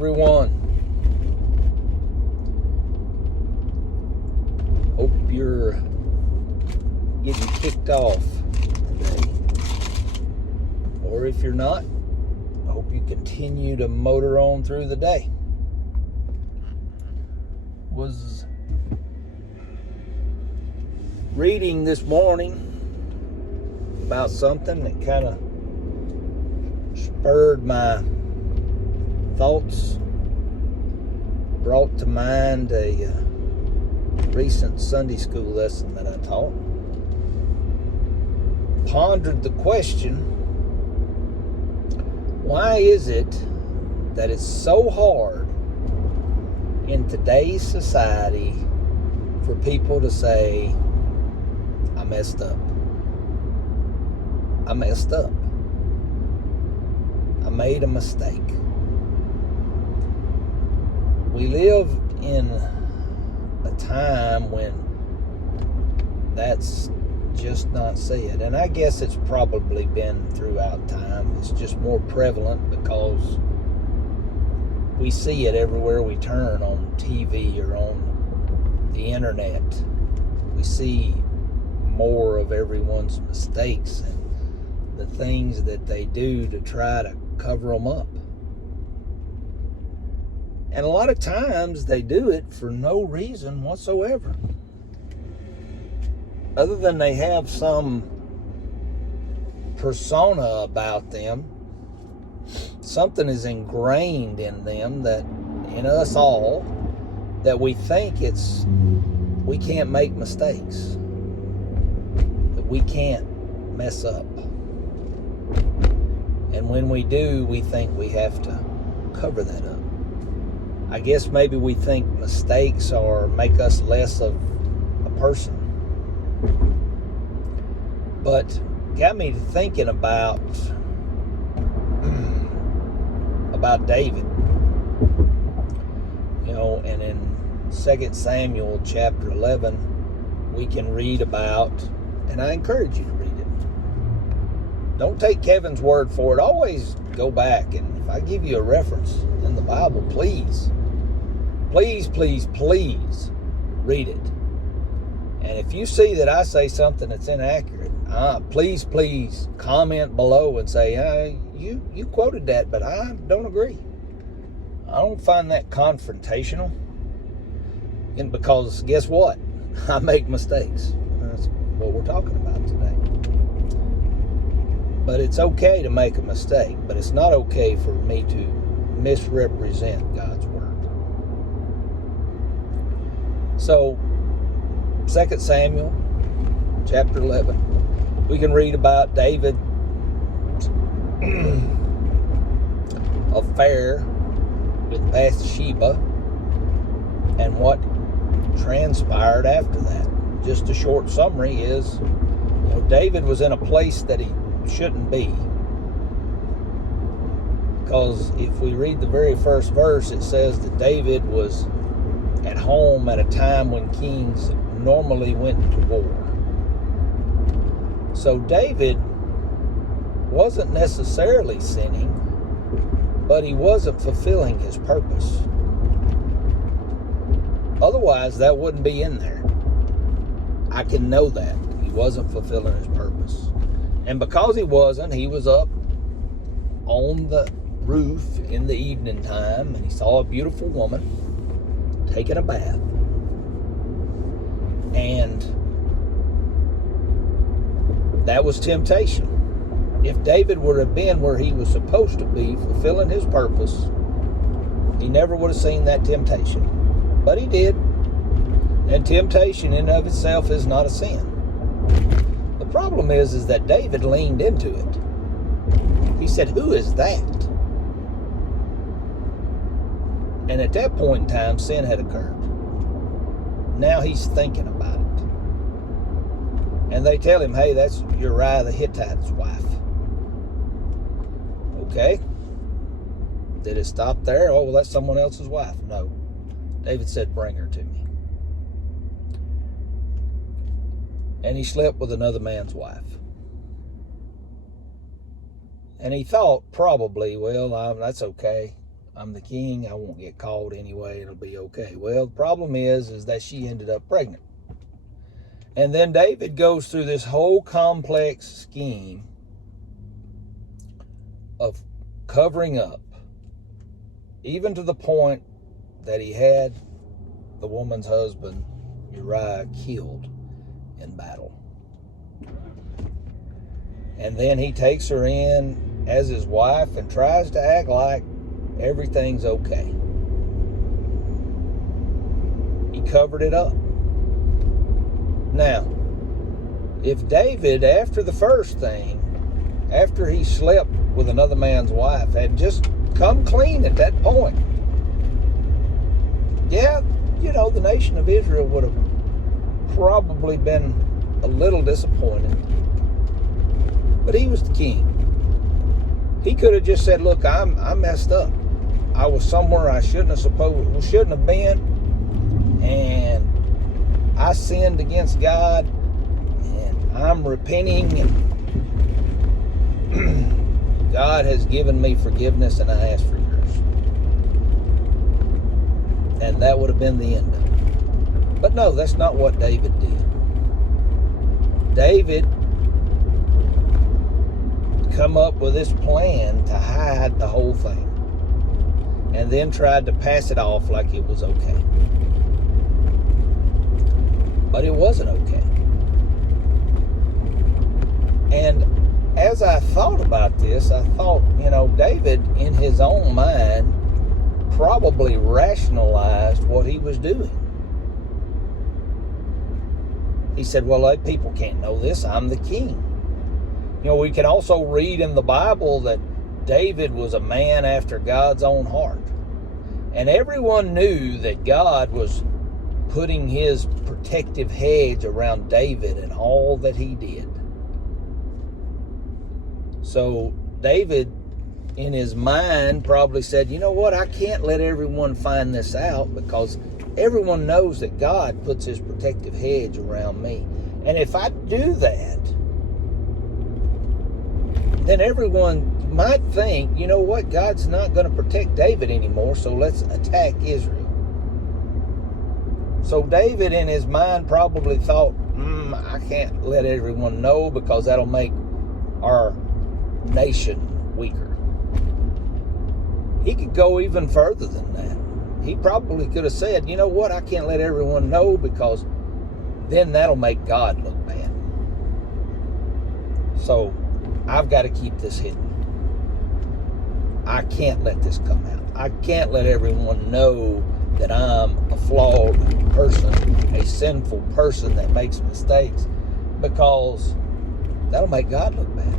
everyone. Hope you're getting kicked off today. Or if you're not, I hope you continue to motor on through the day. Was reading this morning about something that kind of spurred my thoughts, brought to mind a recent Sunday school lesson that I taught. Pondered the question, why is it that it's so hard in today's society for people to say, I messed up. I messed up. I made a mistake. We live in a time when that's just not said. And I guess it's probably been throughout time. It's just more prevalent because we see it everywhere we turn, on TV or on the internet. We see more of everyone's mistakes and the things that they do to try to cover them up. And a lot of times they do it for no reason whatsoever, other than they have some persona about them. Something is ingrained in them, that in us all, that we think we can't make mistakes, that we can't mess up. And when we do, we think we have to cover that up. I guess maybe we think mistakes make us less of a person. But got me thinking about David. And in 2 Samuel chapter 11, we can read about, and I encourage you to read it. Don't take Kevin's word for it. Always go back, and if I give you a reference in the Bible, please read it. And if you see that I say something that's inaccurate, please comment below and say, you quoted that, but I don't agree. I don't find that confrontational. And because guess what? I make mistakes. That's what we're talking about today. But it's okay to make a mistake, but it's not okay for me to misrepresent God's word. So, 2 Samuel chapter 11, we can read about David's affair with Bathsheba and what transpired after that. Just a short summary is, David was in a place that he shouldn't be. Because if we read the very first verse, it says that David was at home at a time when kings normally went to war. So David wasn't necessarily sinning, but he wasn't fulfilling his purpose. Otherwise, that wouldn't be in there. I can know that. He wasn't fulfilling his purpose. And because he wasn't, he was up on the roof in the evening time, and he saw a beautiful woman taking a bath. And that was temptation. If David would have been where he was supposed to be, fulfilling his purpose, he never would have seen that temptation. But he did. And temptation in and of itself is not a sin. The problem is that David leaned into it. He said, who is that? And at that point in time, sin had occurred. Now he's thinking about it. And they tell him, hey, that's Uriah the Hittite's wife. Okay. Did it stop there? Oh, well, that's someone else's wife. No. David said, bring her to me. And he slept with another man's wife. And he thought probably, well, that's okay. I'm the king. I won't get called anyway. It'll be okay. Well, the problem is that she ended up pregnant. And then David goes through this whole complex scheme of covering up, even to the point that he had the woman's husband, Uriah, killed in battle. And then he takes her in as his wife and tries to act like everything's okay. He covered it up. Now, if David, after the first thing, after he slept with another man's wife, had just come clean at that point, yeah, the nation of Israel would have probably been a little disappointed. But he was the king. He could have just said, look, I messed up. I was somewhere I shouldn't have been, and I sinned against God, and I'm repenting, and God has given me forgiveness, and I ask for yours. And that would have been the end of it. But no, that's not what David did. David come up with this plan to hide the whole thing, and then tried to pass it off like it was okay. But it wasn't okay. And as I thought about this, I thought, David, in his own mind, probably rationalized what he was doing. He said, well, people can't know this. I'm the king. We can also read in the Bible that David was a man after God's own heart. And everyone knew that God was putting his protective hedge around David and all that he did. So David, in his mind, probably said, you know what, I can't let everyone find this out, because everyone knows that God puts his protective hedge around me. And if I do that, then everyone might think, you know what, God's not going to protect David anymore, so let's attack Israel. So David, in his mind, probably thought, I can't let everyone know, because that'll make our nation weaker. He could go even further than that. He probably could have said, you know what, I can't let everyone know, because then that'll make God look bad. So I've got to keep this hidden. I can't let this come out. I can't let everyone know that I'm a flawed person, a sinful person that makes mistakes, because that'll make God look bad.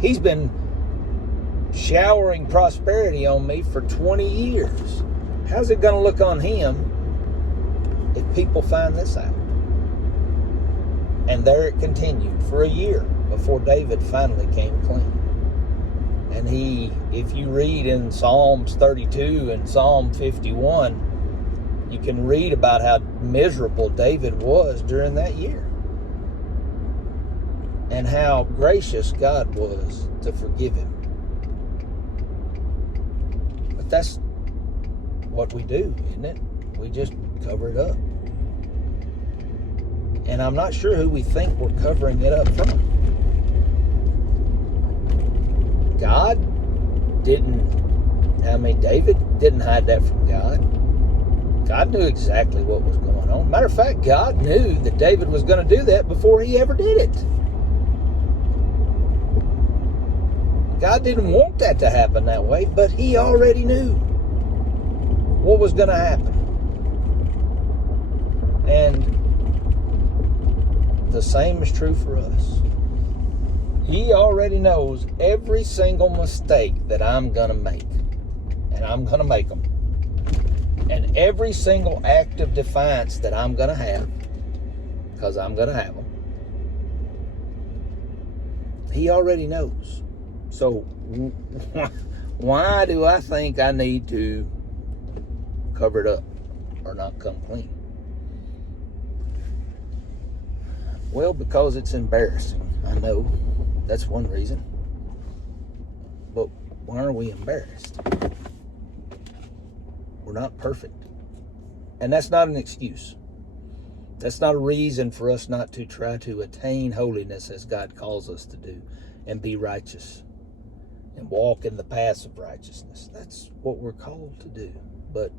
He's been showering prosperity on me for 20 years. How's it going to look on him if people find this out? And there it continued for a year before David finally came clean. And if you read in Psalms 32 and Psalm 51, you can read about how miserable David was during that year, and how gracious God was to forgive him. But that's what we do, isn't it? We just cover it up. And I'm not sure who we think we're covering it up from. David didn't hide that from God. God knew exactly what was going on. Matter of fact, God knew that David was going to do that before he ever did it. God didn't want that to happen that way, but he already knew what was going to happen. And the same is true for us. He already knows every single mistake that I'm going to make. And I'm going to make them. And every single act of defiance that I'm going to have, because I'm going to have them. He already knows. So why do I think I need to cover it up or not come clean? Well, because it's embarrassing. I know that's one reason. But why are we embarrassed? We're not perfect. And that's not an excuse. That's not a reason for us not to try to attain holiness as God calls us to do and be righteous and walk in the paths of righteousness. That's what we're called to do. But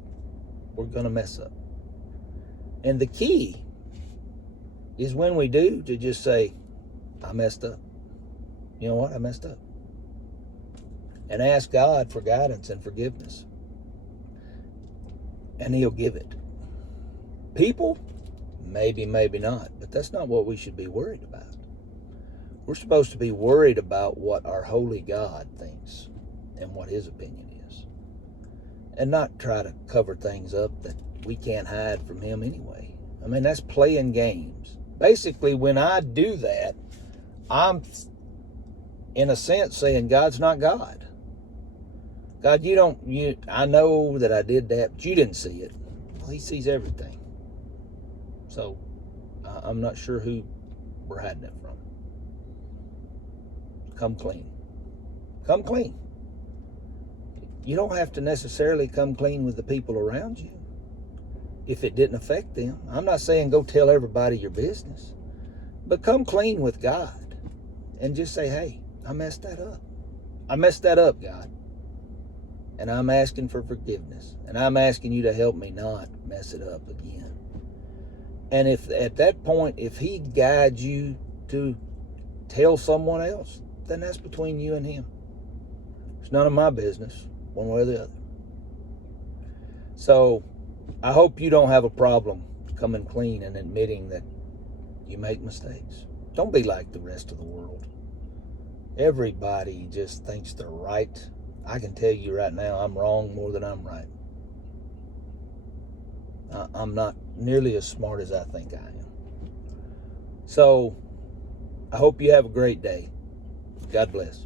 we're going to mess up. And the key is when we do to just say, I messed up. You know what? I messed up. And ask God for guidance and forgiveness. And He'll give it. People, maybe, maybe not. But that's not what we should be worried about. We're supposed to be worried about what our holy God thinks and what His opinion is. And not try to cover things up that we can't hide from Him anyway. I mean, that's playing games. Basically, when I do that, I'm, in a sense, saying God's not God. God, I know that I did that, but you didn't see it. Well, He sees everything. So, I'm not sure who we're hiding it from. Come clean. Come clean. You don't have to necessarily come clean with the people around you if it didn't affect them. I'm not saying go tell everybody your business, but come clean with God and just say, hey, I messed that up. I messed that up, God. And I'm asking for forgiveness. And I'm asking you to help me not mess it up again. And if at that point, if He guides you to tell someone else, then that's between you and Him. It's none of my business, one way or the other. So I hope you don't have a problem coming clean and admitting that you make mistakes. Don't be like the rest of the world. Everybody just thinks they're right. I can tell you right now, I'm wrong more than I'm right. I'm not nearly as smart as I think I am. So I hope you have a great day. God bless.